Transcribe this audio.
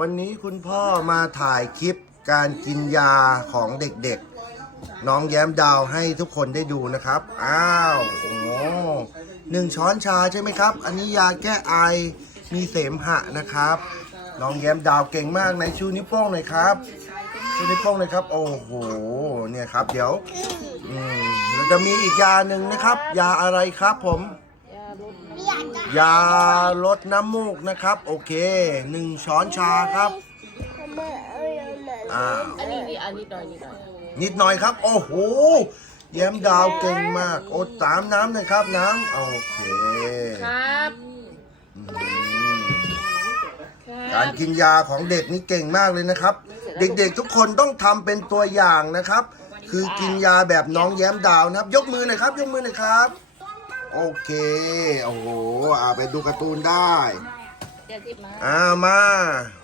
วันนี้คุณพ่อมาถ่ายคลิปการกินยาของเด็กๆ น้องแย้มดาวให้ทุกคนได้ดูนะครับ อ้าวโอ้โหหนึ่งช้อนชาใช่ไหมครับ อันนี้ยาแก้ไอมีเสมหะนะครับ น้องแย้มดาวเก่งมากในชูนิ้วโป้งเลยครับชูนิ้วโป้งเลยครับ โอ้โหเนี่ยครับ เดี๋ยวอืมเราจะมีอีกยาหนึ่งนะครับ ยาอะไรครับผม ยาลดน้ำมูกนะครับ โอเคหนึ่งช้อนชาครับอ้าวอันนี้นี่อันนี้หน่อยนี่หน่อยนิดหน่อยครับ โอ้โหแย้มดาวเก่งมาก โอ้ตามน้ำหน่อยครับน้ำโอเคครับอืมครัการบกินยาของเด็กนี่เก่งมากเลยนะครับ เด็กๆทุกคนต้องทำเป็นตัวอย่างนะครับ คือกินยาแบบน้องแย้มดาวนะครับ ยกมือหน่อยครับ ยกมือหน่อยครับ โอเค โอ้โหอ่าไปดูการ์ตูนได้ เดี๋ยวที่มา อ่ามาค